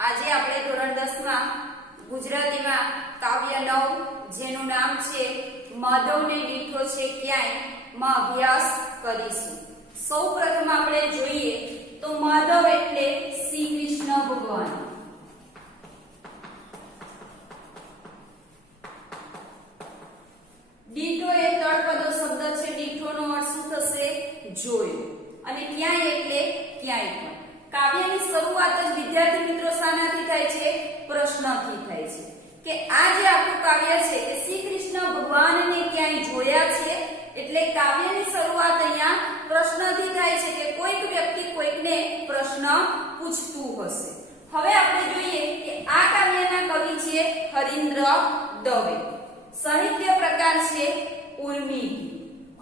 આજે આપણે ધોરણ 10 માં ગુજરાતીમાં કાવ્ય 9 જેનું નામ છે માધવને દીઠો છે ક્યાંય માં અભ્યાસ કરીશું। સૌપ્રથમ આપણે જોઈએ તો માધવ એટલે શ્રી કૃષ્ણ ભગવાન। દીઠો એ તળપદો શબ્દ છે। દીઠોનો અર્થ શું થશે? જોયું। અને ક્યાંય એટલે ક્યાંય પણ। કાવ્યની શરૂઆત જ વિદ્યાર્થી મિત્રો શાનાથી થાય છે? પ્રશ્નથી થાય છે કે આ જે આપણું કાવ્ય છે એ શ્રી કૃષ્ણ ભગવાનને ક્યાંય જોયા છે। એટલે કાવ્યની શરૂઆત અહીંયા પ્રશ્નથી થાય છે કે કોઈક વ્યક્તિ કોઈકને પ્રશ્ન પૂછતું હશે। હવે આપણે જોઈએ કે આ કાવ્યના કવિ છે હરીન્દ્ર દવે। સાહિત્ય પ્રકાર છે ઉર્મી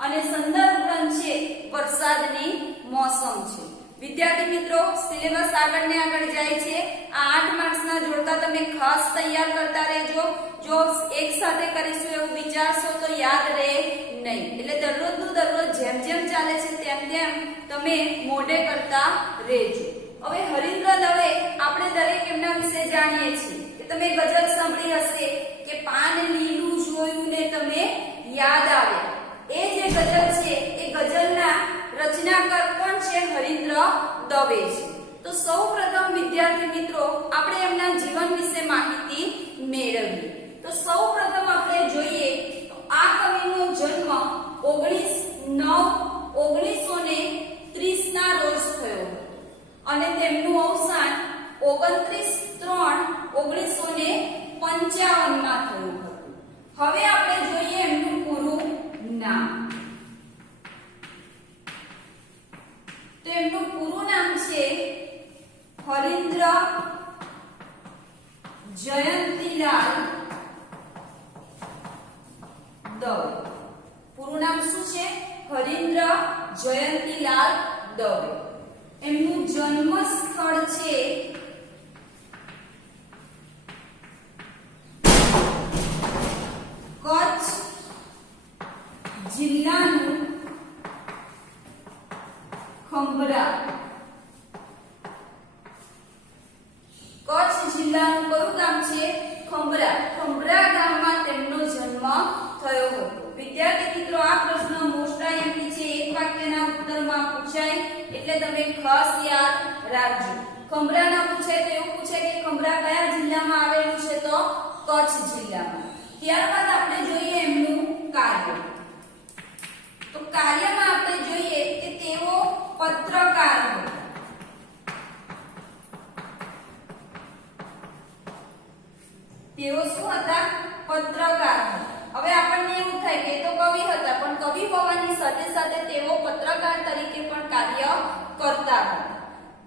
અને સંદર્ભ ગ્રંથ છે વરસાદની મોસમ છે। વિદ્યાર્થી મિત્રો સિલેબસ આગળ જાય છે। આ 8 માર્ક્સના જોડકા તમે ખાસ તૈયાર કરતા રહેજો। જો એક સાથે કરીશું એવું વિચારશો તો યાદ રહે નહીં। એટલે દરરોજનું દરરોજ જેમ જેમ ચાલે છે તેમ તેમ તમે મોઢે કરતા રહેજો। હવે હરીન્દ્ર દવે આપણે દરેક એમના વિશે જાણીએ છીએ કે તમે ગઝલ સાંભળી હશે કે પાન લીલું જોયું ને તમે યાદ આવ્યા। એ જે ગઝલ છે એ ગઝલના રચનાકાર કોણ છે? હરીન્દ્ર દવે છે। તો સૌપ્રથમ વિદ્યાર્થી મિત્રો આપણે એમના જીવન વિશે માહિતી મેળવીએ। તો સૌપ્રથમ આપણે જોઈએ તો આ કવિનો જન્મ 19/9/1930 ના રોજ થયો અને તેમનું અવસાન 29/3/1955 માં થયું હતું। હવે આપણે જોઈએ એમનું પૂરું નામ। તો એમનું પૂરું નામ છે હરીન્દ્ર જયંતીલાલ દવે। પૂરું નામ શું છે? હરીન્દ્ર જયંતીલાલ દવે। એમનું જન્મ સ્થળ છે કચ્છ જિલ્લાનું ખંભરા। કચ્છ જિલ્લાનું કયું ગામ છે? ખંભરા। ખંભરા ગામમાં તેમનો જન્મ થયો હતો। વિદ્યાર્થી મિત્રો આ પ્રશ્ન મોસ્ટ આઈએમપી છે। એક વાક્યના ઉત્તરમાં પૂછાય એટલે તમે ખાસ યાદ રાખજો। ખંભરાના પૂછાય તો એવું પૂછે કે ખંભરા કયા જિલ્લામાં આવેલું છે? તો કચ્છ જિલ્લામાં। ત્યારબાદ આપણે જોઈએ એમનું કાર્ય। તો કાર્યમાં આપણે જોઈએ કે તેઓ પત્રકાર હતા। તેઓ શું હતા? પત્રકાર હતા। હવે આપણને એવું થાય કે તો કવિ હતા, પણ કવિ હોવાની સાથે સાથે તેઓ પત્રકાર તરીકે પણ કાર્ય કરતા હતા।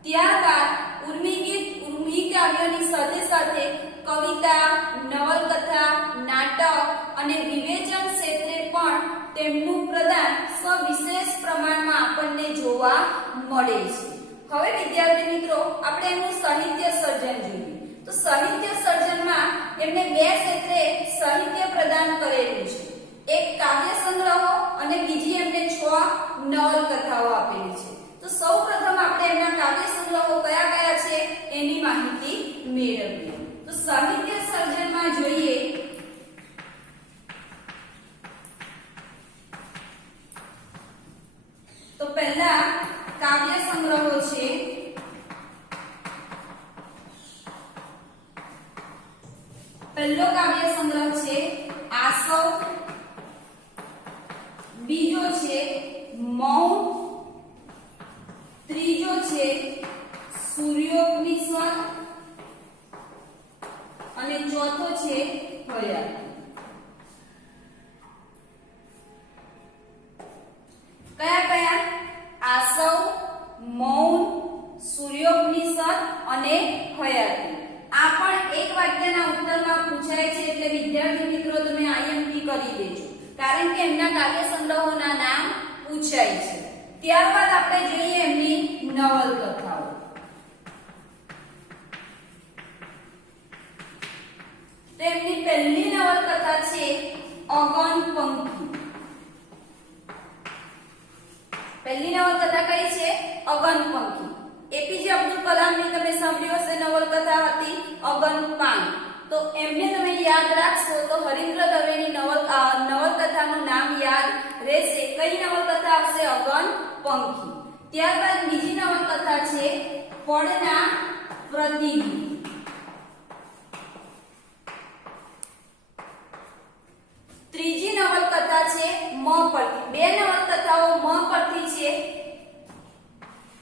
ત્યારબાદ ઉર્મી ગીત ઉર્મી કાવ્યની સાથે સાથે કવિતા, નવલકથા, નાટક અને વિવેચન ક્ષેત્રે પણ તેમનું પ્રદાન સવિશેષ પ્રમાણમાં આપણને જોવા મળે છે। હવે વિદ્યાર્થી મિત્રો આપણે એમનું સાહિત્ય સર્જન જોઈએ। તો સાહિત્ય સર્જનમાં એમને 2 ક્ષેત્રે સાહિત્ય પ્રદાન કરેલું છે। એક કાવ્ય સંગ્રહો અને બીજી એમને 6 નવલકથાઓ આપેલી છે। તો સૌપ્રથમ આપણે એમના કાવ્ય સંગ્રહો કયા કયા છે એની માહિતી મેળવીએ। તો સાહિત્ય સર્જનમાં જોઈએ તો પહેલા કાવ્ય સંગ્રહો છે। પહેલો કાવ્ય સંગ્રહ છે આસવ, બીજો છે મૌન, ત્રીજો છે સુયોપનિષદ અને ચોથો છે હયાતી. કયા કયા? આસવ, મૌન, સૂર્યોપનિષદ અને હયાતી. આ પણ એક વાક્યના ઉત્તરમાં પૂછાય છે, એટલે વિદ્યાર્થી મિત્રો તમે આઈએમપી કરી દેજો, કારણ કે એમના કાવ્ય સંગ્રહોના નામ પૂછાય છે. ત્યારબાદ આપણે જોઈએ એમની નવલકથાઓ. તો એમની પહેલી નવલકથા છે અગનપંખી. પહેલી નવલકથા કઈ છે? અગનપંખી. એપીજે અબ્દુલ કલામની તમે સાંભળ્યો હશે નવલકથા હતી અગનપાન. તો એમને તમે યાદ રાખશો તો હરીન્દ્ર દવેની નવલકથાનું નામ યાદ રહેશે. કઈ નવલકથા આવશે? અગનપંખી. ત્યારબાદ બીજી નવલકથા છે પડના પ્રતિબિંબ. ત્રીજી નવલકથા છે મ પરથી. બે નવલકથાઓ મ પરથી છે.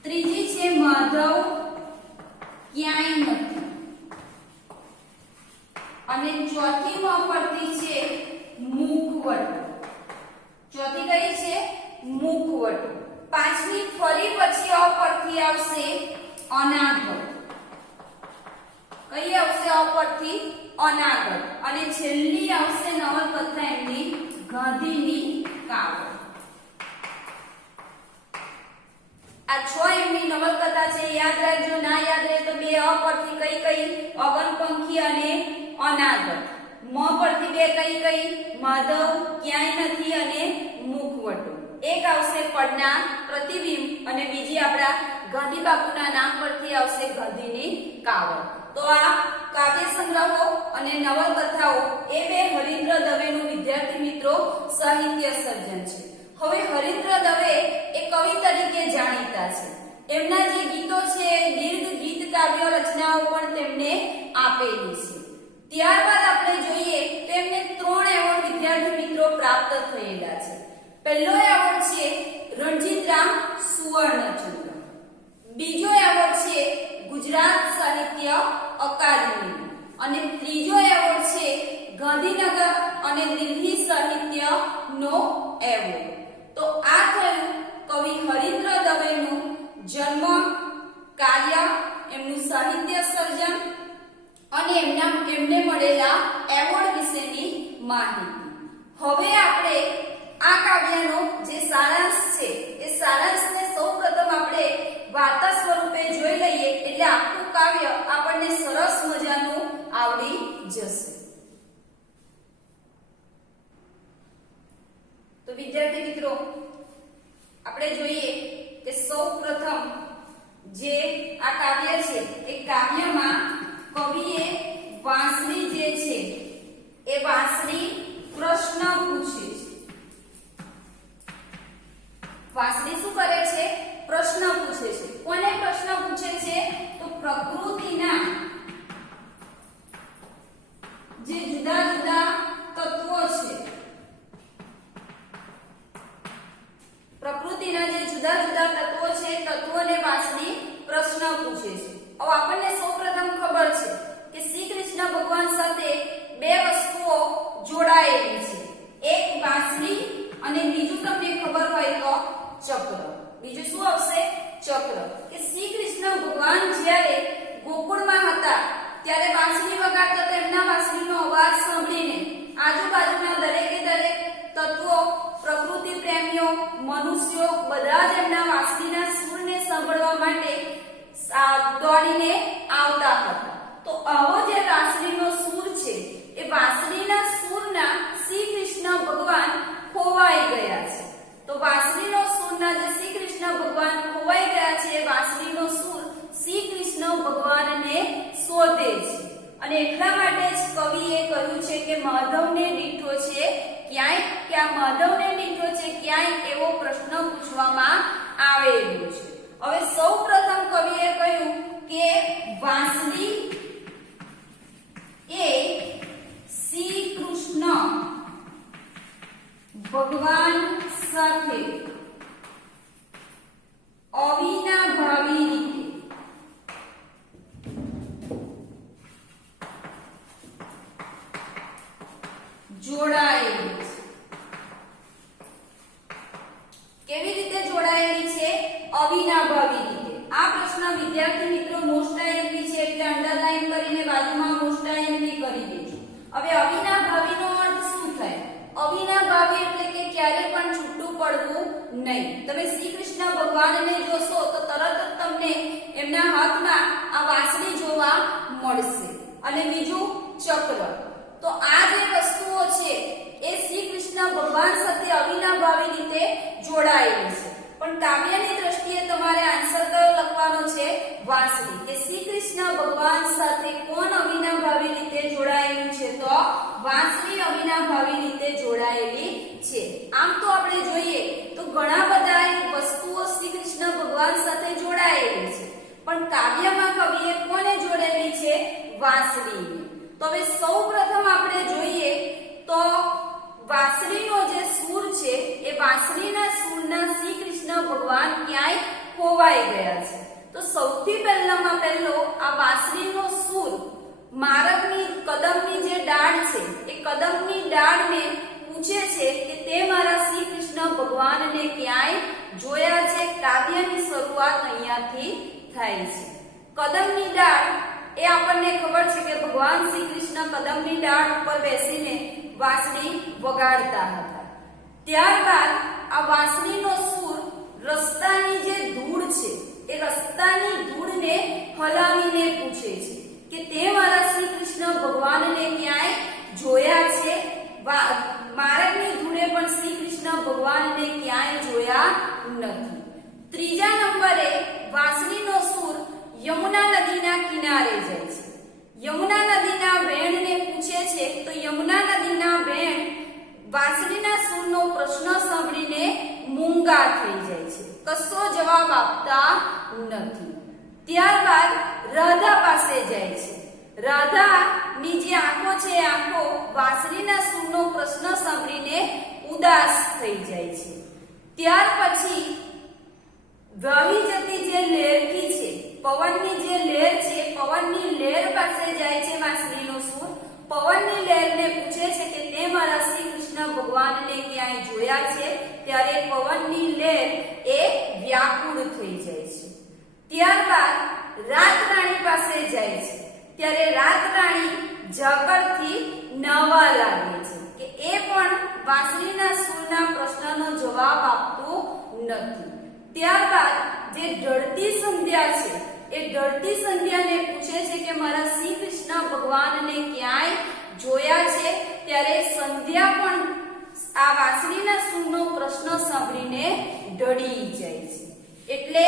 ત્રીજી છે માધવ ક્યાંય નથી અને ચોથી મ પરથી છે મુખવટ. ચોથી કઈ છે? મુખવટ. પાંચમી ફરી પછી અ પરથી આવશે અનાગત. કઈ આવશે? અ પરથી અનાગત. અને છેલ્લી આવશે નવલકથા એમની ગાંધીની કાવ્ય. આ છ એમની નવલકથા છે, યાદ રાખજો. ના યાદ રહે તો બે અ પરથી કઈ કઈ? અગનપંખી અને અનાગત. મ પરથી બે કઈ કઈ? માધવ ક્યાંય નથી અને મુખવટો. એક આવશે પડના પ્રતિબિંબ અને બીજી આપણા ગાંધી બાપુના નામ પરથી આવશે ગાંધીની કાવ્ય. તો આ કાવ્ય સંગ્રહો અને નવલકથાઓ એ બે હરીન્દ્ર દવેનું વિદ્યાર્થી મિત્રો સાહિત્ય સર્જન છે. હવે હરીન્દ્ર દવે એ કવિ તરીકે જાણીતા છે. એમના જે ગીતો છે દીર્ઘ ગીત કાવ્ય રચનાઓ પણ તેમને આપેલી છે. ત્યારબાદ આપણે જોઈએ તો એમને 3 એવોર્ડ વિદ્યાર્થી મિત્રો પ્રાપ્ત થયેલા છે. પહેલો એવોર્ડ છે રણજીતરામ સુવર્ણચંદ્ર. બીજો એવોર્ડ છે ગુજરાત સાહિત્ય અકાદમી અને ત્રીજો એવોર્ડ છે ગાંધીનગર અને દિલ્હી સાહિત્ય નો એવોર્ડ. તો આ થયું કવિ હરીન્દ્ર દવેનું જન્મ, કાર્ય, એમનું સાહિત્ય સર્જન અને એમને મળેલા એવોર્ડ વિશેની માહિતી. હવે આપણે આ કાવ્યનો જે સારાંશ છે એ સારાંશને સૌપ્રથમ આપણે વાર્તા સ્વરૂપે જોઈ લઈએ, એટલે આખું કાવ્ય આપણને સરસ મજાનું આવડી જશે. તો વિદ્યાર્થી મિત્રો આપણે જોઈએ કે સૌપ્રથમ જે આ કાવ્ય છે એ કાવ્યમાં કવિએ વાંસળી જે છે એ વાંસળી પ્રશ્ન પૂછે છે. વાંસળી શું કરે છે? પ્રશ્ન પૂછે છે. કોને પ્રશ્ન પૂછે છે? તો પ્રકૃતિના જે જુદા જુદા તત્વો છે, પ્રકૃતિના જે જુદા જુદા તત્વો છે, તત્વોને વાંસળી પ્રશ્ન પૂછે છે. હવે આપણને સૌપ્રથમ ખબર છે કે શ્રી કૃષ્ણ ભગવાન સાથે બે વસ્તુઓ જોડાયેલી છે. એક વાંસળી અને બીજું તમને ખબર હોય તો ચક્ર. બીજું શું આવશે? ચક્ર. કે શ્રી કૃષ્ણ ભગવાન જ્યારે ગોકુળમાં હતા ત્યારે વાંસળી વગાડતા તેમના વાંસળીનો અવાજ સાંભળીને આજુબાજુના દરેકે દરેક તત્વો, પ્રકૃતિ પ્રેમીઓ, મનુષ્યો બધા જ એમના વાંસળીના સૂરને સાંભળવા માટે દોડીને આવતા હતા. તો આવો જે વાંસળીનો સૂર છે એ વાંસળીના સૂરના શ્રી કૃષ્ણ ભગવાન ખોવાઈ ગયા છે. તો વાંસળીનો સૂરના જે શ્રી કૃષ્ણ ભગવાન ખોવાઈ ગયા છે એ વાંસળીનો સૂર શ્રી કૃષ્ણ ભગવાનને શોધે છે. અને એટલા માટે જ કવિએ કહ્યું છે કે માધવને દીઠો છે ક્યાંય, કે આ માધવને દીઠો છે ક્યાંય એવો પ્રશ્ન પૂછવામાં આવેલો છે. હવે સૌપ્રથમ કવિએ કહ્યું કે વાંસળી એ શ્રી કૃષ્ણ ભગવાન સાથે અવિનાભાવી રીતે વિદ્યાર્થી મિત્રો મોસ્ટ આઈએમપી છે એટલે અંડરલાઈન કરીને બાજુમાં મોસ્ટ આઈએમપી કરી દેજો. હવે અવિનાભાવીનો અર્થ શું થાય? અવિનાભાવી એટલે કે ક્યારે પણ છૂટું પડવું નહીં. તમે શ્રી કૃષ્ણ ભગવાનને જોશો તો તરત જ તમને એમના હાથમાં આ વાંસળી જોવા મળશે. અને બીજું ચક્ર. તો આ જે વસ્તુઓ છે એ શ્રી કૃષ્ણ ભગવાન સાથે અવિનાભાવી રીતે જોડાયેલી છે. પણ કાવ્યની દ્રષ્ટિએ તમારે આન્સર કયો લખવાનો છે? વાંસળી. કે શ્રી કૃષ્ણ ભગવાન સાથે કોણ અવિનાભાવી રીતે જોડાયેલું છે? તો વાંસળી અવિનાભાવી રીતે જોડાયેલી છે. આમ તો આપણે જોઈએ તો ઘણા બધા વસ્તુઓ શ્રી કૃષ્ણ ભગવાન સાથે જોડાયેલી છે, પણ કાવ્યમાં કવિએ કોને જોડેલી છે? વાંસળી. તો હવે સૌપ્રથમ આપણે જોઈએ તો વાંસળીનો જે સૂર છે એ વાંસળીના સૂરના શ્રી કૃષ્ણ ભગવાન ક્યાંય ખોવાઈ ગયા છે. તો સૌથી પહેલામાં પહેલો આ વાંસળીનો સૂર મારકની કદમની જે ડાળ છે એ કદમની ડાળને પૂછે છે કે તે મારા શ્રી કૃષ્ણ ભગવાનને ક્યાંય જોયા છે. કાવ્યની શરૂઆત અહીંયાથી થાય છે. કદમની ડાળ એ આપણને ખબર છે કે ભગવાન શ્રી કૃષ્ણ કદમની ડાળ ઉપર બેસીને વાંસળી વગાડતા હતા. ત્યારબાદ આ વાંસળીનો સૂર રસ્તાની જે ધૂળ છે એ રસ્તાની ધૂળને હલાવીને પૂછે છે કે તે મારા શ્રી કૃષ્ણ ભગવાનને ક્યાંય જોયા છે. મારકની ધૂળે પણ શ્રી કૃષ્ણ ભગવાનને ક્યાંય જોયા નથી. ત્રીજા નંબરે વાંસળીનો સૂર યમુના નદીના કિનારે જાય છે. યમુના નદીના વેણને પૂછે છે તો યમુના નદીના વેણ વાંસળીના સૂરનો પ્રશ્ન સાંભળીને મૂંગા થઈ જાય છે, કશો જવાબ આપતા નથી. ત્યારબાદ રાધા પાસે જાય છે. રાધાની જે આંખો છે એ આંખો વાંસળીના સૂરનો પ્રશ્ન સાંભળીને ઉદાસ થઈ જાય છે. ત્યાર પછી વહી જતી જે લહેરકી છે, પવનની જે લહેર છે, પવનની લહેર પાસે જાય છે વાંસળીનો સૂર. પવનની લહેરને પૂછે છે કે તે મારા શ્રી કૃષ્ણ ભગવાનને ક્યાંય જોયા છે. ત્યારે પવનની લહેર એ વ્યાકુળ થઈ જાય છે. ત્યારબાદ રાત રાણી પાસે જાય છે. ત્યારે રાત રાણી ઝાકળથી નાવા લાગે છે કે એ પણ વાંસળીના સૂરના પ્રશ્નનો જવાબ આપતું નથી. ત્યારબાદ જે ઢળતી સંધ્યા છે એ ઢળતી સંધ્યાને પૂછે છે કે મારા શ્રી કૃષ્ણ ભગવાનને ક્યાંય જોયા છે. ત્યારે સંધ્યા પણ આ વાંસળીના સૂરનો પ્રશ્ન સાંભળીને ઢળી જાય છે. એટલે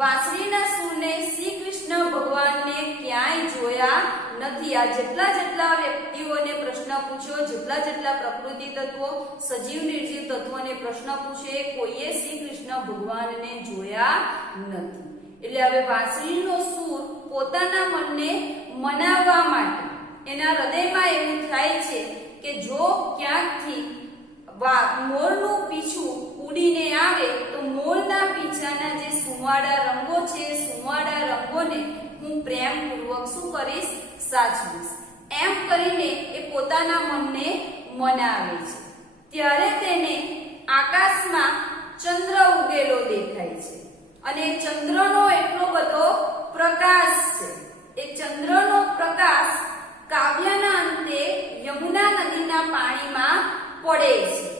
વાંસળીના સૂરને શ્રી કૃષ્ણ ભગવાનને ક્યાંય જોયા નથી. આ જેટલા વ્યક્તિઓને પ્રશ્ન પૂછ્યો, જેટલા પ્રકૃતિ તત્વો, સજીવ નિર્જીવ તત્વોને પ્રશ્ન પૂછે, કોઈએ શ્રી કૃષ્ણ ભગવાનને જોયા નથી. એટલે હવે વાંસળીનો સૂર પોતાના મનને મનાવવા માટે એના હૃદયમાં એવું થાય છે કે જો ક્યાંકથી મોરનું પીછું ઉડીને આવે તો મોરના પીછાના જે સુંવાળા રંગો છે, સુંવાળા રંગોને હું પ્રેમપૂર્વક શું કરીશ? સાચવીશ. એમ કરીને એ પોતાના મનને મનાવે છે. ત્યારે તેને આકાશમાં ચંદ્ર ઉગેલો દેખાય છે અને ચંદ્રનો એટલો બધો પ્રકાશ છે. એ ચંદ્રનો પ્રકાશ કાવ્યના અંતે યમુના નદીના પાણીમાં પડે છે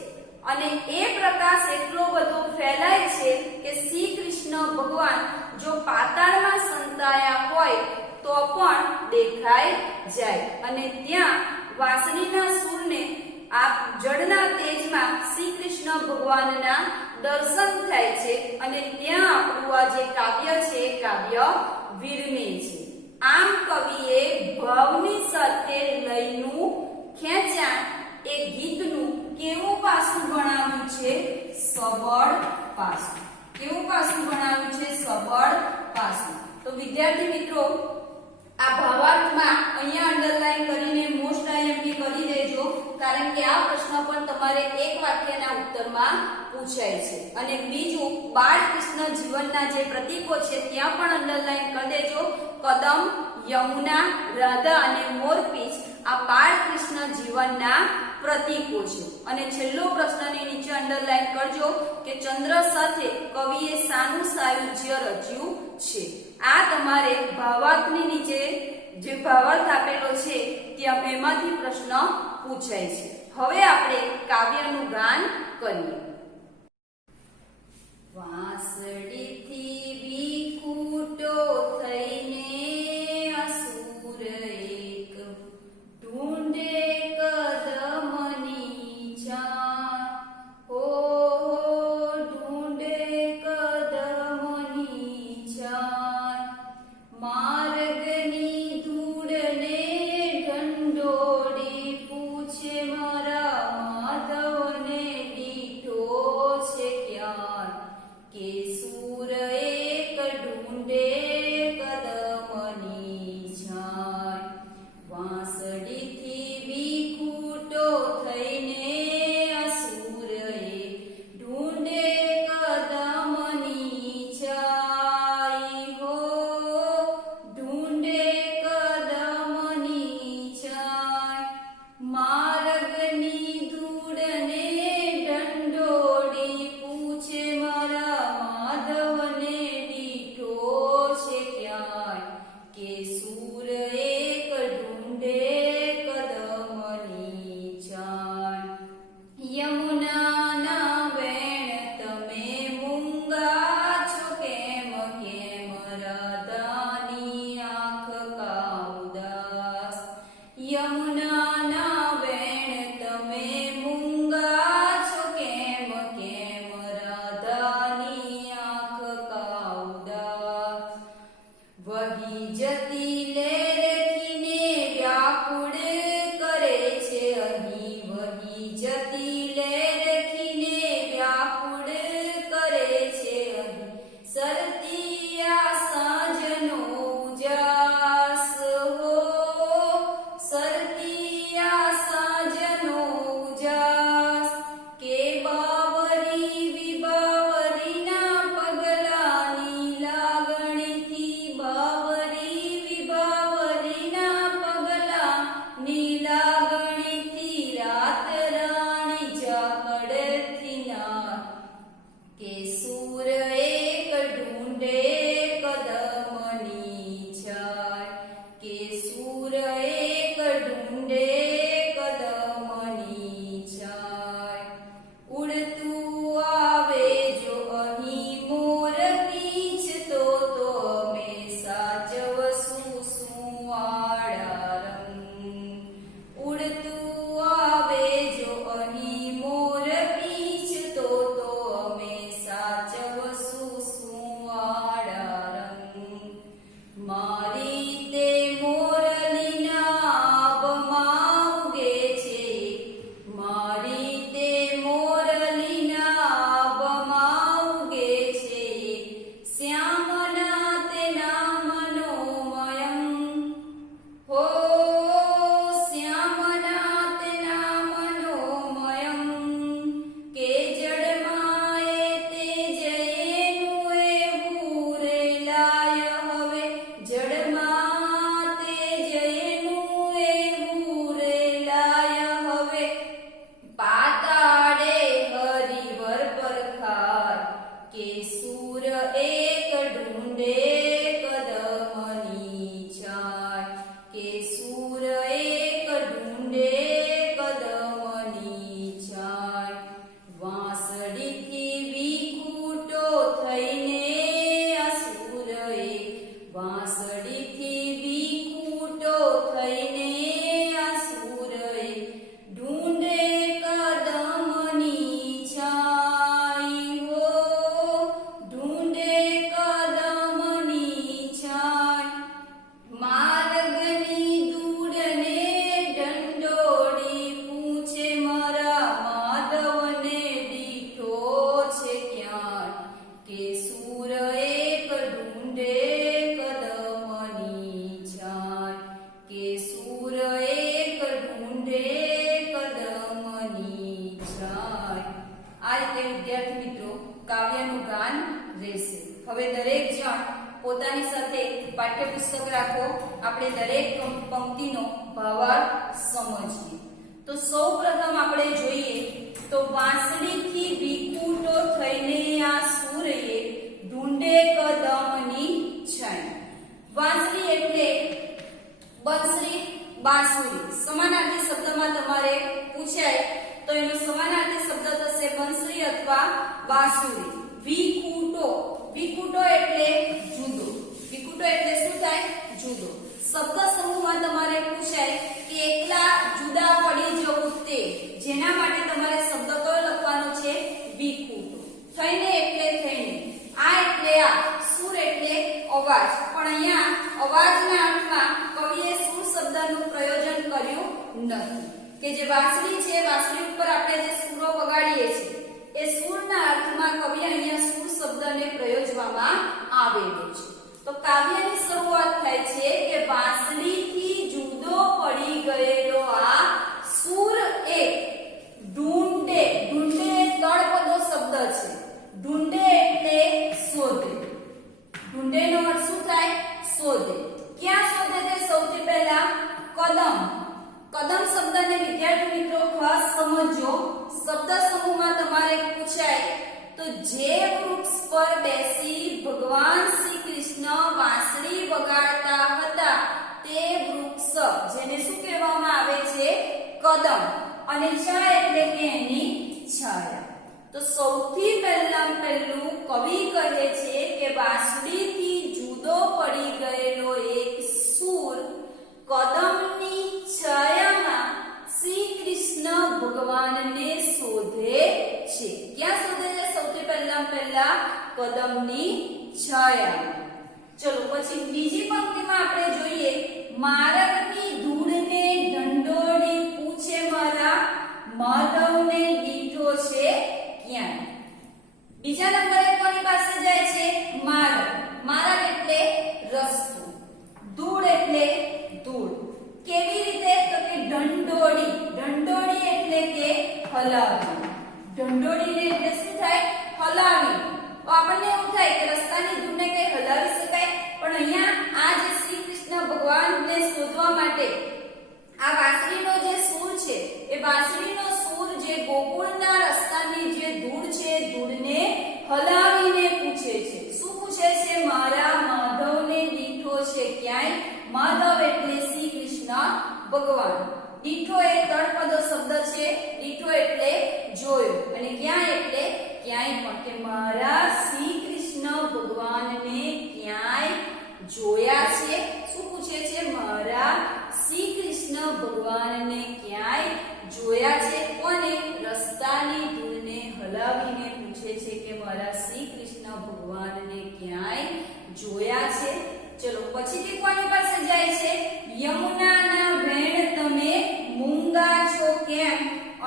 અને એ પ્રકાશ એટલો બધો ફેલાય છે કે શ્રી કૃષ્ણ ભગવાન જો પાતાળમાં સંતાયા હોય તો પણ દેખાઈ જાય. અને ત્યાં વાંસળીના સૂરને આ જળના તેજમાં શ્રી કૃષ્ણ ભગવાનના દર્શન થાય છે અને ત્યાં આપણું આ જે કાવ્ય છે એ કાવ્ય વિરમે છે. આમ કવિએ ભાવની સાથે લયનું ખેંચાણ એ ગીતનું કેવું પાસું ગણાવ્યું છે? સબળ પાસું. કેવું પાસું ગણાવ્યું છે? સબળ પાસું. તો વિદ્યાર્થી મિત્રો આ ભાવાર્થમાં અહીંયા અંડરલાઈન કરીને મોસ્ટ આઈએમપી કરી દેજો, કારણ કે આ પ્રશ્ન પણ તમારે એક વાક્યના ઉત્તરમાં પૂછાય છે. અને બીજું બાળકૃષ્ણ જીવનના જે પ્રતીકો છે ત્યાં પણ અંડરલાઈન કરી દેજો. કદમ, યમુના, રાધા અને મોરપીંછ આ બાળકૃષ્ણ જીવનના પ્રતીકો છે. અને છેલ્લો પ્રશ્નની નીચે અંડરલાઈન કરજો કે ચંદ્ર સાથે કવિએ શાનું સાયુજ્ય રચ્યું છે. આ તમારે ભાવાર્થની નીચે જે ભાવાર્થ આપેલો છે ત્યાં એમાંથી પ્રશ્ન પૂછાય છે. હવે આપણે કાવ્યનું ગાન કરીએ. વાંસળીથી વિકુટો થઈને અસુર એક ઢૂંઢે કદમની ચાર. હો ઢૂંઢે કદમની ચાર. માર્ગની ધૂળને ઢંઢોળી પૂછે મારા માધવને દીઠો છે ક્યાં. કે સૂર એક ઢૂંઢે કદમની છાય. વાંસળીથી વિકુટો થઈને અસુર એક ઢૂંઢે કદમની છાય. હો ઢૂંઢે કદમની છાય. માર્ગની ધૂળને ઢંઢોળી પૂછે મારા માધવને દીઠો છે ક્યાંય. કે સૂર એક ઢૂંઢે કદમની છાય. યમુનાના વેણ તમે મૂંગા છો કેમ કેમ રાધાની આંખ કા ઉદાસ. યમુનાના વેણ તમે મૂંગા છો કેમ કેમ રાધાની આંખ કા ઉદાસ. વહી જતી લહેરખીને વ્યાકુળ કરે છે અહીં. વહી જતી લહેરખીને વ્યાકુળ કરે છે અહીં. સરતી આ સાંજનો ઉજાસ. હો સરતી આ સાંજનો ઉજાસ. કે બાવરી વિબાવરીના પગલાની લાગણીથી. બાવરી વિબાવરીના પગલાની લાગણીથી. રાત રાણી ઝાકળથી નાર. કે સૂર એક ઢૂંઢે કદમની છાય. કે સૂર એક ઢૂંઢે કદમની છાય. ઉડતું આવે જો અહીં મોર પીંછતો તો અમે સાચવશું સુંવાળા રંગ. ઉડતું આવે જો અહીં મોર પીંછતો તો અમે સાચવશું સુંવાળા રંગ. મારી તે મોરલીના આબમાં ઉગે છે. મારી તે મોરલીના આબમાં ઉગે છે. શ્યામના તેના મનોમયં. હો શ્યામના તેના મનોમયં. કે જળમાં એ તે જયેનું એવું રેલાય હવે. જળમાં તે જયેનું એવું રેલાય હવે. પાતાળે હરિવર પરખાર. કે સૂર એક ઢૂંઢે કદમની છાય. કે સૂર એક ઢૂંઢે કદમની છાય. વાંસળીથી વિકુટો થઈને અસુર એક. વાંસળીથી વિકુટો થઈને અસુર એક ઢૂંઢે કદમની છાય. હો ઢૂંઢે કદમની છાય. માર્ગની ધૂળને ઢંઢોળી પૂછે મારા માધવને દીઠો છે ક્યાં. કે સૂર એક ઢૂંઢે કદમની છાય. કે સૂર એક ઢૂંઢે કદમની છાય. આ રીતે વિદ્યાર્થી મિત્રો કાવ્યનું ગાન રહેશે. હવે દરેક જણ પોતાની સાથે પાઠ્યપુસ્તક રાખો. આપણે દરેક પંક્તિનો ભાવાર્થ સમજીએ. તો સૌપ્રથમ આપણે જોઈએ તો વાંસળીથી વિકુટો થઈને આ સૂરએ ઢૂંઢે કદમની છાય. બંસરી, બાંસુરી. સમાનાર્થી શબ્દમાં તમારે પૂછાય તો એનો સમાનાર્થી શબ્દ થશે બંસરી અથવા બાંસુરી. વિકુટો, વિકુટો એટલે જુદો. વિકુટો એટલે શું થાય? જુદો. શબ્દ સમૂહમાં તમારે પૂછાય કે એકલા જુદા પડી જવું તે, જેના માટે તમારે શબ્દ કયો લખવાનો છે? વિકુટો. થઈને એટલે થઈને, આ એટલે આ, સુર એટલે અવાજ. પણ અહીંયા અવાજના અર્થમાં કવિએ સુર શબ્દનું પ્રયોજન કર્યું નથી. કે જે વાંસળી છે, વાંસળી ઉપર આપણે જે સૂરો વગાડીએ છીએ એ સૂરના અર્થમાં કવિ અહીંયા સુર શબ્દને પ્રયોજવામાં આવેલો છે. તો કાવ્યની શરૂઆત થાય છે કે વાંસળીથી જુદો પડી ગયેલો આ સૂર એક ઢૂંઢે. ઢૂંઢે તળપદો શબ્દ છે. ઢૂંઢે એટલે શોધે. ઢૂંઢેનો અર્થ શું થાય? શોધે. ક્યાં શોધે તે? સૌથી પહેલા કદમ. કદમ શબ્દને વિદ્યાર્થી મિત્રો ખાસ સમજો. શબ્દ સમૂહમાં તમારે પૂછાય તો જે વૃક્ષ પર બેસી ભગવાન શ્રી કૃષ્ણ વાંસળી વગાડતા હતા તે વૃક્ષ, જેને શું કહેવામાં આવે છે? કદમ. અને છા એટલે કે એની છાયા. તો સૌથી પહેલું કવિ કહે છે કે વાંસળીથી જુદો પડી ગયેલો એક સૂર કદમની છાયામાં શ્રી કૃષ્ણ ભગવાનને શોધે છે. ક્યાં શોધે છે? સૌથી પહેલા કદમની છાયામાં. ચલો પછી બીજી પંક્તિમાં આપણે જોઈએ, મારકની ધૂળને ઢંઢોળી પૂછે મારા માધવને દીઠો છે ક્યાં. બીજા નંબરે કોની પાસે જાય છે? મારક. મારક એટલે રસ્તો, ધૂળ એટલે ધૂળ. કેવી રીતે? તો કે ઢંઢોળી. ઢંઢોળી એટલે કે હલાવી. ઢંઢોળીને એટલે શું થાય? હલાવી. તો આપણને એવું થાય કે રસ્તાની ધૂળને કઈ હલાવી શકાય, પણ અહીંયા આ જે શ્રી કૃષ્ણ ભગવાનને શોધવા માટે આ વાંસળીનો જે સૂર છે એ વાંસળીનો સૂર જે ગોકુળના રસ્તાની જે ધૂળ છે ધૂળને હલાવીને પૂછે છે. શું પૂછે છે? મારા માધવને દીઠો છે ક્યાંય. માધવ એટલે શ્રી કૃષ્ણ ભગવાન. દીઠો એ તળપદો શબ્દ છે. દીઠો એટલે જોયો, અને ક્યાં એટલે ક્યાંય પણ. કે મારા શ્રી કૃષ્ણ ભગવાનને ક્યાંય જોયા છે. શું પૂછે છે? મારા શ્રી કૃષ્ણ ભગવાનને ક્યાંય જોયા છે. કોને? રસ્તાની ધૂળને હલાવીને પૂછે છે કે મારા શ્રી કૃષ્ણ ભગવાનને ક્યાંય જોયા છે. ચલો પછીથી કોની પાસે જાય છે? યમુનાના વેણ તમે મૂંગા છો કેમ,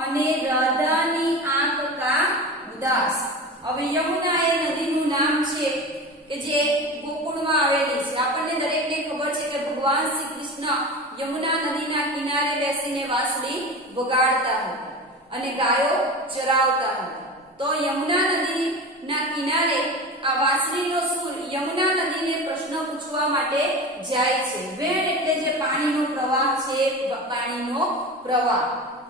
અને રાધાની આંખ કા ઉદાસ. હવે યમુના એ નદીનું નામ છે કે જે ગોકુળમાં આવેલી છે. આપણને દરેકને ખબર છે કે ભગવાન શ્રી કૃષ્ણ યમુના નદીના કિનારે બેસીને વાંસળી વગાડતા હતા અને ગાયો ચરાવતા હતા. તો યમુના નદીના કિનારે આ વાંસળીનો સૂર યમુના નદીને પ્રશ્ન પૂછવા માટે જાય છે. વેણ એટલે જે પાણીનો પ્રવાહ છે, પાણીનો પ્રવાહ.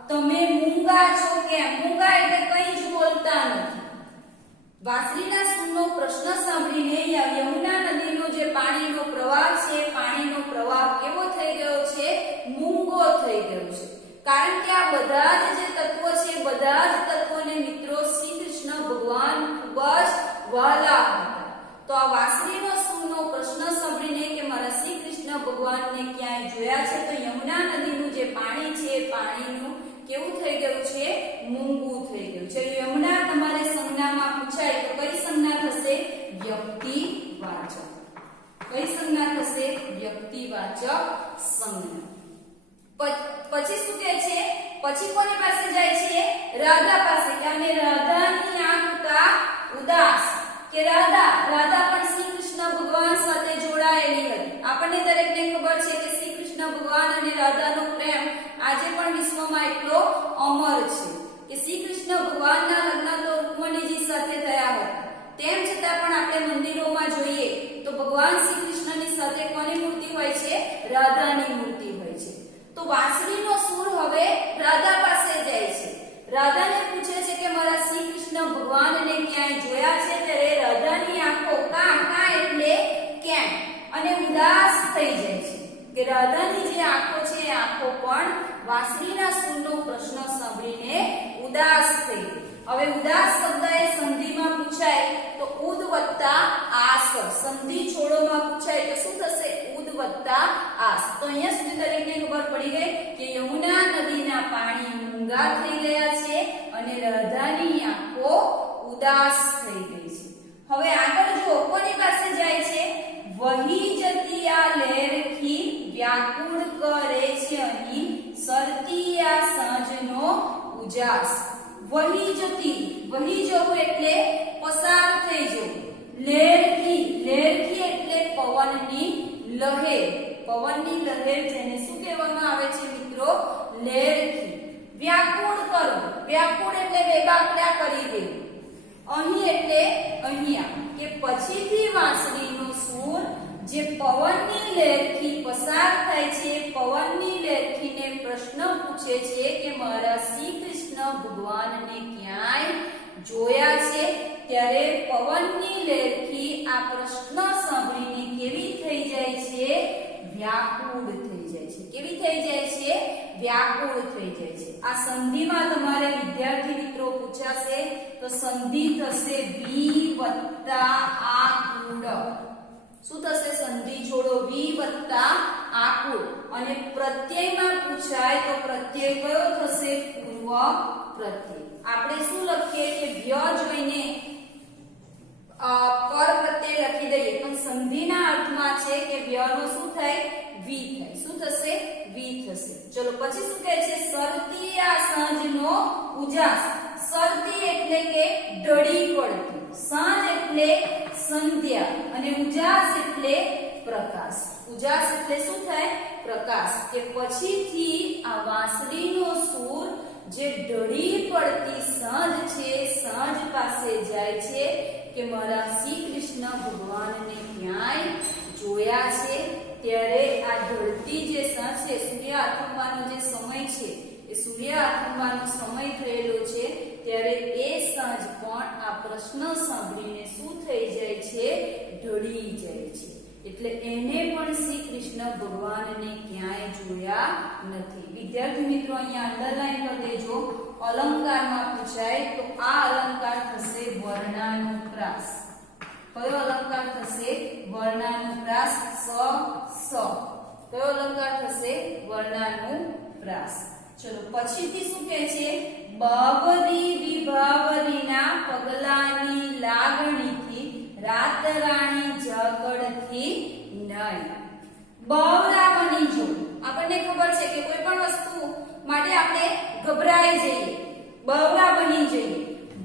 તમે મૂંગા છો કેમ? મૂંગા એટલે કંઈ જ બોલતા નથી. વાંસળીના સૂરનો પ્રશ્ન સાંભળીને યમુના નદીનો જે પાણીનો પ્રવાહ છે, પાણીનો પ્રવાહ કેવો થઈ ગયો છે? મૂંગો થઈ ગયો છે. કારણ કે આ બધા જ જે તત્વો છે, બધા જ તત્વોને મિત્રો શ્રી કૃષ્ણ ભગવાન ખૂબ જ વહાલા હતા. તો આ વાંસળીનો સૂરનો પ્રશ્ન સાંભળીને કે મારા શ્રી કૃષ્ણ ભગવાનને ક્યાંય જોયા છે, તો યમુના નદીનું જે પાણી છે, પાણીનું કેવું થઈ ગયું છે? મૂંગું થઈ ગયું છે. યમુના તમારે સંજ્ઞામાં પૂછાય તો કઈ સંજ્ઞા થશે? વ્યક્તિવાચક. કઈ સંજ્ઞા થશે? વ્યક્તિવાચક સંજ્ઞા. પછી શું કહે છે? પછી કોની પાસે જાય છે? રાધા પાસે. અને રાધાની આંખ કા ઉદાસ. કે રાધા પણ શ્રી કૃષ્ણ ભગવાન સાથે જોડાયેલી હતી. આપણને દરેકને ખબર છે કે શ્રી કૃષ્ણ ભગવાન અને રાધાનો પ્રેમ આજે પણ વિશ્વમાં એટલો અમર છે કે શ્રી કૃષ્ણ ભગવાનના લગ્ન તો રૂકમણીજી સાથે થયા હતા. તેમ છતાં પણ આપણે મંદિરોમાં જોઈએ તો ભગવાન શ્રી કૃષ્ણની સાથે કોની મૂર્તિ હોય છે? રાધાની મૂર્તિ હોય છે. તો વાંસળીનો સૂર હવે રાધા પાસે જાય છે. રાધાને પૂછે છે કે મારા શ્રી કૃષ્ણ ભગવાનને ક્યાંય જોયા છે? ત્યારે રાધાની આંખો કા એટલે કેમ, અને ઉદાસ થઈ જાય છે. કે રાધાની જે આંખો છે એ આંખો પણ વાંસળીના સૂરનો પ્રશ્ન સાંભળીને ઉદાસ થઈ ગઈ. હવે ઉદાસ શબ્દ એ સંધિમાં પૂછાય તો ઉદ વત્તા આસ, સંધિ છોડોમાં પૂછાય તો શું થશે? ઉદ વત્તા આસ. તો અહીંયા સુધી દરેકને ખબર પડી ગઈ કે યમુના નદીના પાણી મૂંગા થઈ ગયા છે અને રાધાની આંખો ઉદાસ થઈ ગઈ છે. હવે આગળ જો કોની પાસે જાય છે? વહી જતી આ લહેરખી વ્યાકુળ કરે છે અહીં સરતી આ સાંજનો ઉજાસ. વહી જતી, વહી જવું એટલે પસાર થઈ જવું. લહેરખી, લહેરખી એટલે પવનની લહેર. પવનની લહેર જેને શું કહેવામાં આવે છે મિત્રો? લહેરખી. વ્યાકુળ કરવું, વ્યાકુળ એટલે બેબાકડા કરી દેવું. અહીં એટલે અહીંયા કે પછીથી વાંસળીનો સૂર જે પવનની લહેરથી પસાર થાય છે, પવનની લહેરથીને પ્રશ્ન પૂછે છે કે મારા શ્રી કૃષ્ણ ભગવાનને ક્યાંય જોયા છે? ત્યારે પવનની લહેરથી આ પ્રશ્ન સાંભળીને કેવી થઈ જાય છે? વ્યાકુળ થઈ જાય છે. કેવી થઈ જાય છે? વ્યાકુળ થઈ જાય છે. આ સંધિમાં તમારે વિદ્યાર્થી મિત્રો પૂછાશે તો સંધિ થશે વી વત્તા આકુળ. શું થશે? સંધિ છોડો વી વત્તા આકુળ. અને પ્રત્યયમાં પૂછાય તો પ્રત્યય કયો થશે? પૂર્વ પ્રત્યય. આપણે શું લખીએ કે વ્ય જોઈને પર પ્રત્યય લખી દઈએ પણ સંધિના અર્થમાં છે કે વ્યનો શું થાય? વી થાય. શું થશે? વી થશે. ચલો પછી શું કહે છે? સરતી આ સાંજનો ઉજાસ. સરતી એટલે કે ઢળી પડતી, સાંજ એટલે સંધ્યા અને ઉજાસ એટલે પ્રકાશ. ઉજાસ એટલે શું થાય? પ્રકાશ. કે પછીથી આ વાંસળીનો સૂર જે ઢળી પડતી સાંજ છે, સાંજ પાસે જાય છે કે મારા શ્રી કૃષ્ણ ભગવાનને ક્યાંય જોયા છે? ત્યારે આ ઢળતી જે સાંજ છે, સૂર્ય આથમવાનો જે સમય છે એ સૂર્ય આથમવાનો સમય થયેલો છે, ત્યારે એ સાંજ પણ આ પ્રશ્ન સાંભળીને શું થઈ જાય છે? ઢળી જાય છે. એટલે એને પણ શ્રી કૃષ્ણ ભગવાનને ક્યાંય જોયા નથી. વિદ્યાર્થી મિત્રો અહીંયા અંડરલાઈન કરી દેજો. અલંકારમાં પૂછાય તો આ અલંકાર થશે વર્ણાનુપ્રાસ. કયો અલંકાર થશે? વર્ણાનુપ્રાસ. સ. કયો અલંકાર થશે? વર્ણાનુપ્રાસ. ચલો પછીથી શું કહે છે? બાવરી વિભાવરીના પગલાની લાગણીથી રાત રાણી ઝઘડથી નહીં. બાવરા બની જવું. આપણને ખબર છે કે કોઈ પણ વસ્તુ માટે આપણે ગભરાઈ જઈએ, બાવરા બની જઈએ.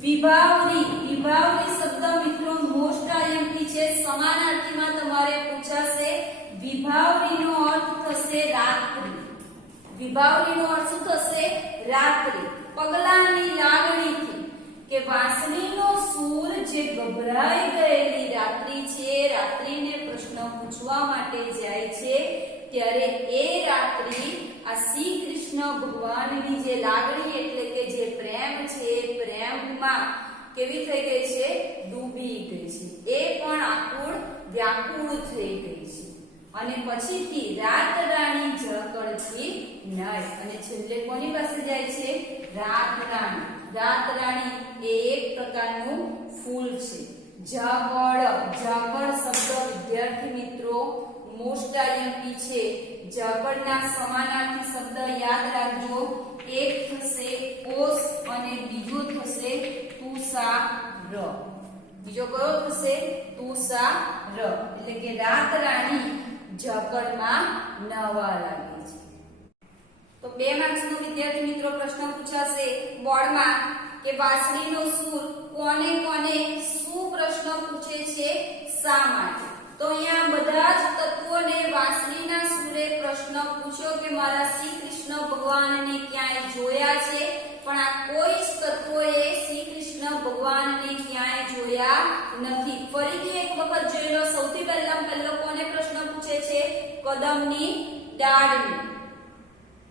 વિભાવરી, વિભાવરી શબ્દ મિત્રો મોસ્ટ આઈએમપી છે. સમાનાર્થીમાં તમારે પૂછાશે. વિભાવરીનો અર્થ થશે રાત્રિ. વિભાવરીનો અર્થ શું થશે? રાત્રિ. પગલાની લાગણીથી કે વાંસળીનો સૂર જે ગભરાઈ ગયેલી રાત્રિ છે, રાત્રિને પ્રશ્ન પૂછવા માટે જાય છે, ત્યારે એ રાત્રિ આ શ્રી કૃષ્ણ ભગવાનની જે લાગણી એટલે કે જે પ્રેમ છે, પ્રેમમાં કેવી થઈ ગઈ છે? ડૂબી ગઈ છે. એ પણ આકુળ વ્યાકુળ થઈ ગઈ છે. અને પછીથી રાત રાણી ઝઘડથી નહીં. અને છેલ્લે કોની પાસે જાય છે? રાત રાણી. રાત રાણી એ એક પ્રકારનું ફૂલ છે. ઝઘડ, ઝઘડ શબ્દ વિદ્યાર્થી મિત્રો મોસ્ટ આઈએમપી છે. ઝઘડના સમાનાર્થી શબ્દ યાદ રાખજો. એક થશે કોસ અને બીજો થશે તુષાર. બીજો કયો થશે? તુષાર. એટલે કે રાત રાણી ઝઘડમાં નવા લાગે છે. તો 2 માર્ક્સનો વિદ્યાર્થી મિત્રો પ્રશ્ન પૂછાશે બોર્ડમાં કે વાંસળીનો સૂર કોને કોને શું પ્રશ્ન પૂછે છે? શા માટે? તો અહીંયા બધા જ તત્વોને વાંસળીના સૂરે પ્રશ્ન પૂછ્યો કે મારા શ્રી કૃષ્ણ ભગવાનને ક્યાંય જોયા છે, પણ આ કોઈ જ તત્વોએ શ્રી કૃષ્ણ ભગવાનને ક્યાંય જોયા નથી. ફરીથી એક વખત જોઈ લો. સૌથી પહેલો કોને પ્રશ્ન પૂછે છે? કદમની ડાળને.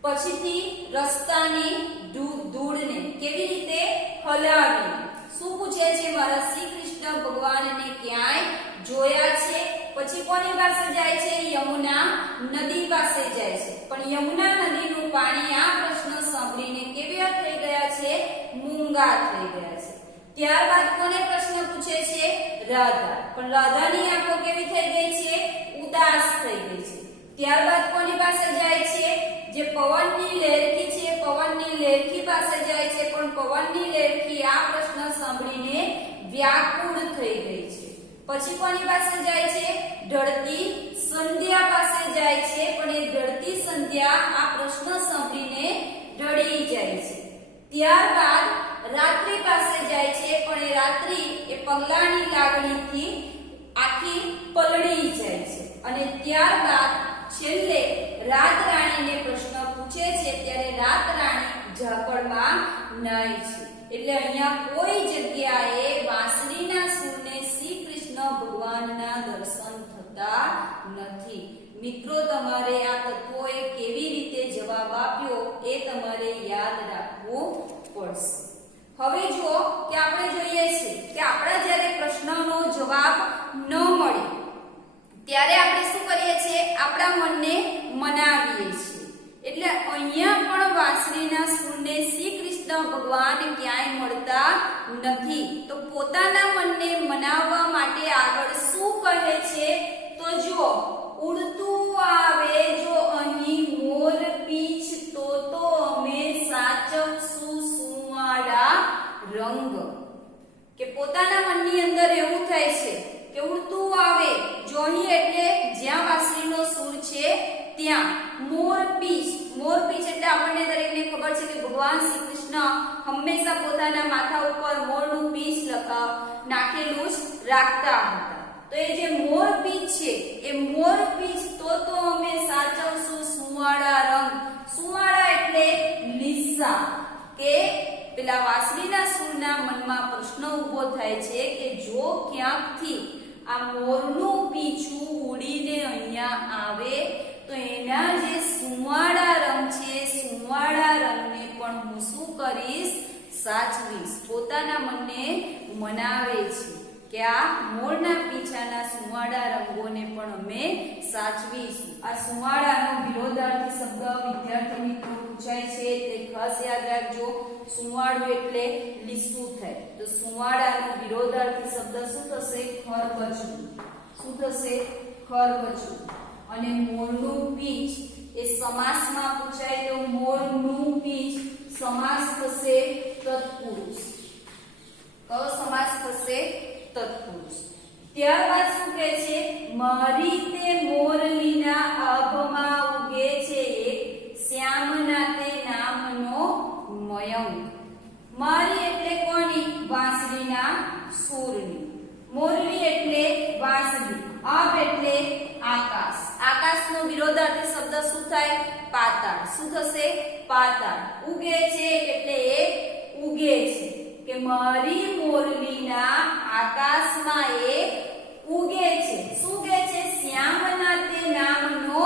પછીથી રસ્તાની ધૂળને કેવી રીતે હલાવી. શું પૂછે છે? મારા શ્રી કૃષ્ણ ભગવાનને ક્યાંય જોયા છે. પછી કોની પાસે જાય છે? યમુના નદી પાસે જાય છે, પણ યમુના નદીનું પાણી આ પ્રશ્ન સાંભળીને કેવા થઈ ગયા છે? મૂંગા થઈ ગયા છે. ત્યારબાદ કોને પ્રશ્ન પૂછે છે? રાધા. પણ રાધાની આંખો કેવી થઈ ગઈ છે? ઉદાસ થઈ ગઈ છે. ત્યારબાદ કોની પાસે જાય છે? જે પવનની લેરકી છે, પવનની લેરકી પાસે જાય છે, પણ પવનની લેરકી આ પ્રશ્ન સાંભળીને વ્યાકુળ થઈ ગઈ છે. પછી કોની પાસે જાય છે? ઢળતી સંધ્યા પાસે જાય છે, પણ એ ઢળતી સંધ્યા આ પ્રશ્ન સાંભળીને ઢળી જાય છે. ત્યારબાદ રાત્રિ પાસે જાય છે, પણ એ રાત્રિ એ પગલાની લાગણીથી આખી પલળી જાય છે. અને ત્યારબાદ છેલ્લે રાત રાણીને પ્રશ્ન પૂછે છે, ત્યારે રાત રાણી ઝાકળમાં નાય છે. એટલે અહીંયા કોઈ જગ્યાએ વાંસળીના સૂરને શ્રી કૃષ્ણ ભગવાનના દર્શન થતા નથી. મિત્રો, તમારે આ તત્વોએ કેવી રીતે જવાબ આપ્યો એ તમારે યાદ રાખવું પડશે. હવે જુઓ કે આપણે જોઈએ છીએ કે આપણા જ્યારે પ્રશ્નનો જવાબ ન મળે ત્યારે આપણે શું કરીએ છીએ? આપણા મનને મનાવીએ છીએ. એટલે અહીંયા પણ વાંસળીના સૂરને શ્રી કૃષ્ણ ભગવાન ક્યાંય મળતા નથી. તો પોતાના મનને મનાવવા માટે આગળ શું કહે છે? તો જુઓ, ઉડતું આવે જો અહીં મોર પીછ, તો અમે સાચવશું સુવાળા રંગ. કે પોતાના મનની અંદર એવું થાય છે કે ઉડતું આવે જો અહીં, એટલે જ્યાં વાંસળીનો સૂર છે ત્યાં. મોરપીંછ, મોરપીંછ એટલે આપણને દરેકને ખબર છે કે ભગવાન શ્રી કૃષ્ણ હંમેશા પોતાના માથા ઉપર મોરનું પીંછ નાખેલું જ રાખતા હતા. તો એ જે મોરપીંછ છે એ મોરપીંછ, તો અમે સાચવશું સુવાળા રંગ. સુવાળા એટલે લીસા. કે પેલા વાંસળીના સૂરના મનમાં પ્રશ્ન ઉભો થાય છે કે જો ક્યાંકથી આ મોરનું પીછું ઉડીને અહીંયા આવે તો એના જે સુવાળા રંગ છે, સુવાળા રંગને પણ હું શું કરીશ? સાચવીશ. પોતાના મનને મનાવે છે કે આ મોરના પીછાના સુવાળા રંગોને પણ અમે સાચવીશું. આ સુવાળાનો વિરોધાર્થી શબ્દ વિદ્યાર્થી મિત્રો પૂછાય છે, તે ખાસ યાદ રાખજો. સુવાળું એટલે લીસું થાય. તો સુવાળાનો વિરોધાર્થી શબ્દ શું થશે? ખરબચડું. શું થશે? ખરબચડું. અને મોરનું પીછ એ સમાસમાં પૂછાય તો મોરનું પીછ સમાસ થશે તત્પુરુષ. કયો સમાસ થશે? તત્પુરુષ. ત્યારબાદ શું કહે છે? મારી તે મોરલીના આભમાં ઉગે છે એક, શ્યામના તે નામનો મયંક. મારી એટલે કોની? વાંસળીના સૂરની. મોરલી એટલે વાંસળી. આભ એટલે આકાશ. આકાશનો વિરોધાર્થી શબ્દ શું થાય? પાતાળ. શું થશે? પાતાળ. ઉગે છે એટલે એ ઉગે છે. કે મારી મોરલીના આકાશમાં એ ઉગે છે. શું ઉગે છે? શ્યામના તે નામનો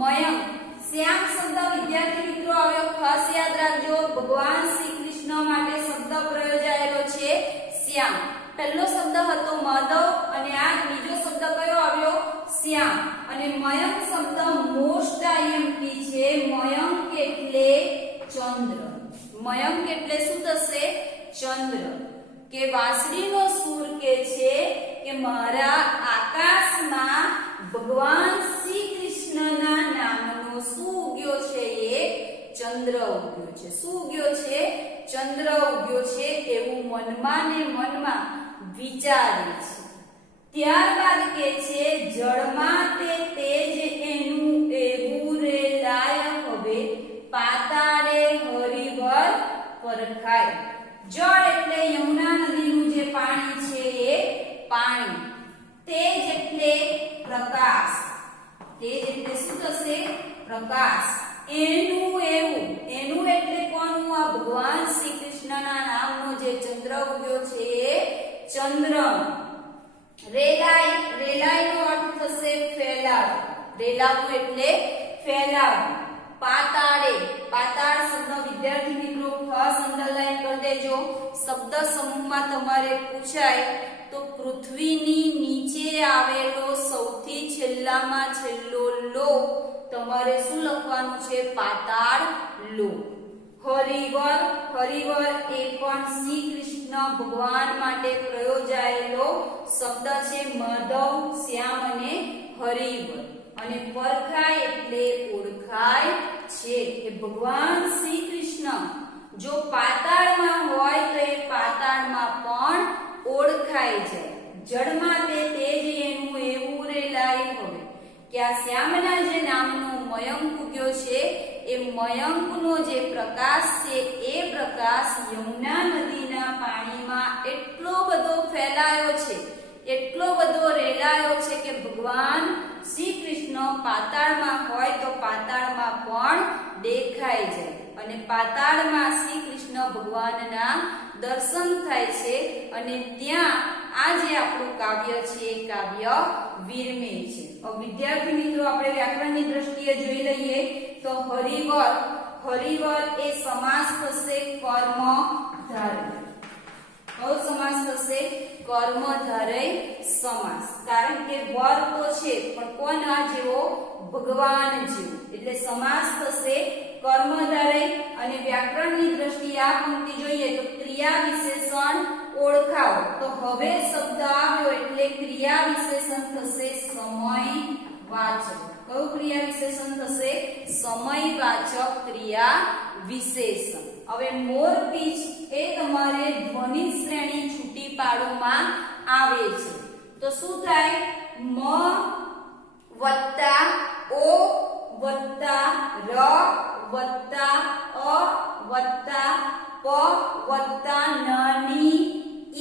મયંક. શ્યામ શબ્દ વિદ્યાર્થી મિત્રો આવ્યો, ખાસ યાદ રાખજો. ભગવાન શ્રી કૃષ્ણ માટે શબ્દ પ્રયોજાયેલો છે શ્યામ. પહેલો શબ્દ હતો માધવ અને આ બીજો શબ્દ કયો આવ્યો? શ્યામ. અને મયંક શબ્દ મોસ્ટ આઈએમપી છે. મયંક એટલે ચંદ્ર. મયંક એટલે શું થશે? ચંદ્ર. કે વાંસળીનો સૂર કે છે કે મારા આકાશમાં ભગવાન શ્રી કૃષ્ણના નામનો શું ઉગ્યો છે? એ ચંદ્ર ઉગ્યો છે. શું ઉગ્યો છે? ચંદ્ર ઉગ્યો છે એવું મનમાં ને મનમાં વિચારે છે. ત્યારબાદ કે છે જળમાં તે તેજ એનું એવું રે લાયક હવે પાતાળે હરિવર પરખાય. જળ એટલે યમુના નદીનું જે પાણી છે એ પાણી. તેજ એટલે પ્રકાશ. તેજ એટલે શું થશે? પ્રકાશ. એનું એવું, એનું એટલે કોનું? આ ભગવાન શ્રી કૃષ્ણના નામનો જે ચંદ્ર ઉગ્યો છે એ ચંદ્ર. રેલાય, રેલાયનો અર્થ થશે ફેલાવું. રેલાવું એટલે ફેલાવું. પાતાળે, પાતાળ શબ્દ વિદ્યાર્થી મિત્રો ખાસ અંડરલાઈન કરી દેજો. શબ્દ સમૂહમાં તમારે પૂછાય તો પૃથ્વીની નીચે આવેલો સૌથી છેલ્લામાં છેલ્લો લોક તમારે શું લખવાનું છે? પાતાળ લો. હરિવર, હરિવર એ પણ શ્રી કૃષ્ણ ભગવાન માટે પ્રયોજાયેલો શબ્દ છે. માધવ, શ્યામ અને હરિવર. અને પરખાય એટલે ઓળખાય છે કે ભગવાન શ્રી કૃષ્ણ જો પાતાળમાં હોય તો એ પાતાળમાં પણ ઓળખાય છે. જળમાં તે તેજ એનું એવું રેલાય હવે કે આ શ્યામના જે નામનો મયંક ઉગ્યો છે એ મયંકનો જે પ્રકાશ છે એ પ્રકાશ યમુના નદીના પાણીમાં એટલો બધો ફેલાયો છે, એટલો બધો રેલાયો છે કે ભગવાન શ્રી કૃષ્ણ પાતાળમાં હોય તો પાતાળમાં પણ દેખાય જાય અને પાતાળમાં શ્રી કૃષ્ણ ભગવાનના દર્શન થાય છે અને ત્યાં આ જે આપણું કાવ્ય છે એ કાવ્ય વિરમે છે. હવે વિદ્યાર્થી મિત્રો આપણે વ્યાકરણની દ્રષ્ટિએ જોઈ લઈએ તો હરિવર, હરિવર એ સમાસ થશે કર્મધારય. કયો સમાસ થશે? કર્મધારય સમાસ. કારણ કે વર તો છે પણ કોના જેવો? ભગવાન જેવો. એટલે સમાસ થશે કર્મધારય. અને વ્યાકરણની દ્રષ્ટિએ આ પંક્તિ જોઈએ તો ક્રિયા વિશેષણ ઓળખાવો. તો હવે શબ્દ આવ્યો એટલે ક્રિયા વિશેષણ થશે સમયવાચક. કયું ક્રિયા વિશેષણ થશે? સમયવાચક ક્રિયા વિશેષણ. હવે મોરપીંછ એ તમારે ધ્વનિ શ્રેણી છૂટી પાડવામાં આવે છે. તો શું થાય? મ વત્તા ઓ વત્તા ર વત્તા અ વત્તા પ વત્તા નાની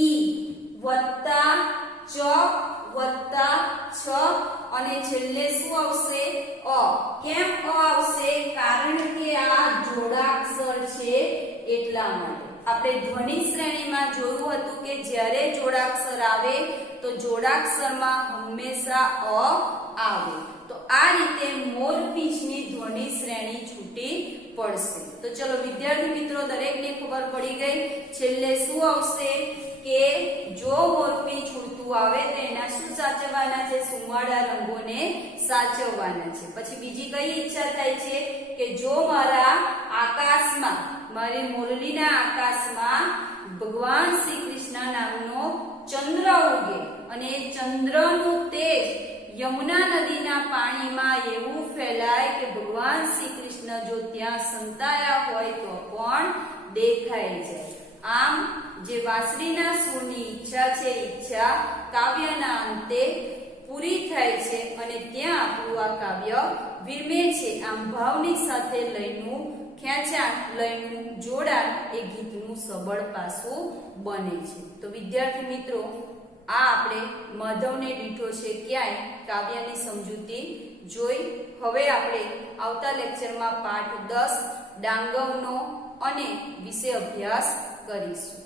ઈ વત્તા ચ વત્તા છ અને છેલ્લે શું આવશે? અ. કેમ અ આવશે? કારણ કે આ જોડાક્ષર છે એટલા માટે. આપણે ધ્વનિ શ્રેણીમાં જોયું હતું કે જ્યારે જોડાક્ષર આવે તો જોડાક્ષરમાં હંમેશા અ આવે. તો આ રીતે મોરપીંછની ધ્વનિ શ્રેણી છૂટી પડશે. તો ચલો વિદ્યાર્થી મિત્રો દરેકને ખબર પડી ગઈ. છેલ્લે શું આવશે કે જો મોરપીંછ ઉડતું આવે તો એના શું સાચવવાના છે? સુંવાળા રંગોને સાચવવાના છે. પછી બીજી કઈ ઈચ્છા થાય છે કે જો મારા આકાશમાં, મારી મોરલીના આકાશમાં ભગવાન શ્રી કૃષ્ણ નામનો ચંદ્ર ઉગે અને એ ચંદ્રનું તેજ યમુના નદીના પાણીમાં એવું ફેલાય કે ભગવાન શ્રી કૃષ્ણ જો ત્યાં સંતાયા હોય તો પણ દેખાય જાય. આમ જે વાંસળીના સૂરની ઈચ્છા છે, ઈચ્છા કાવ્યના અંતે પૂરી થાય છે અને ત્યાં આપણું આ કાવ્ય વિરમે છે. આમ ભાવની સાથે લયનું ખેંચાણ, લયનું જોડાણ એ ગીતનું સબળ પાસું બને છે. તો વિદ્યાર્થી મિત્રો આ આપણે માધવને દીઠો છે ક્યાંય કાવ્યની સમજૂતી જોઈ. હવે આપણે આવતા લેક્ચરમાં પાઠ 10 ડાંગવનો અને વિશે અભ્યાસ કરીશું.